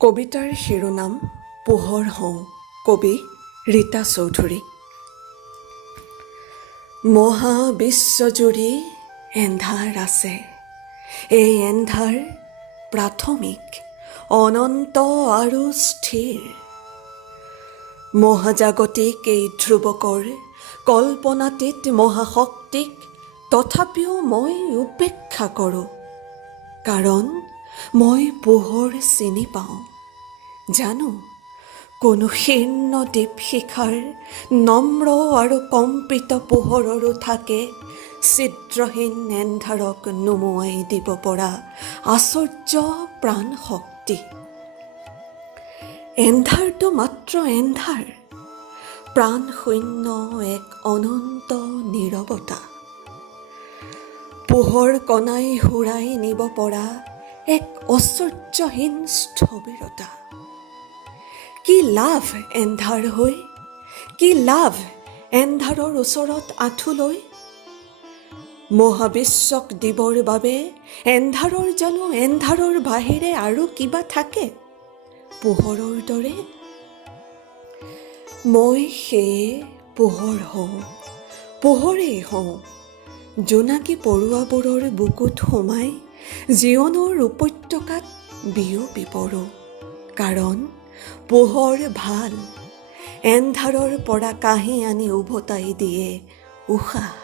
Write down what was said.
কবিতাৰ শিৰোনাম পোহৰ হওঁ, কবি ৰীতা চৌধুৰী। মহাবিশ্বজুৰি এন্ধাৰ আছে, এই এন্ধাৰ প্ৰাথমিক, অনন্ত আৰু স্থিৰ। মহাজাগতিক এই ধ্ৰুৱকৰ কল্পনাতীত মহাশক্তিক তথাপিও মই উপেক্ষা কৰোঁ, কাৰণ মই পোহৰ চিনি পাওঁ, জানো কোনো শীৰ্ণ দীপশিখাৰ নম্ৰ আৰু কম্পিত পোহৰৰো থাকে ছিদ্ৰহীন এন্ধাৰক নুমুৱাই দিব পৰা আশ্চৰ্য প্ৰাণ শক্তি। এন্ধাৰটো মাত্ৰ এন্ধাৰ, প্ৰাণ শূন্য এক অনন্ত নীৰৱতা। পোহৰ কণাই হুৰাই নিব পৰা এক ঐশ্বৰ্যহীন স্থবিৰতা। কি লাভ এন্ধাৰ হৈ, কি লাভ এন্ধাৰৰ ওচৰত আঁঠু লৈ? মহাবিশ্বক দিবৰ বাবে এন্ধাৰৰ জানো এন্ধাৰৰ বাহিৰে আৰু কিবা থাকে পোহৰৰ দৰে? মই সেয়ে পোহৰ হওঁ, পোহৰেই হওঁ, জোনাকী পৰুৱাবোৰৰ বুকুত সোমাই জীৱনৰ উপত্যকাত বিয়পি পৰোঁ, কাৰণ পোহৰ ভাল, এন্ধাৰৰ পৰা কাঢ়ি আনি উভতাই দিয়ে উশাহ।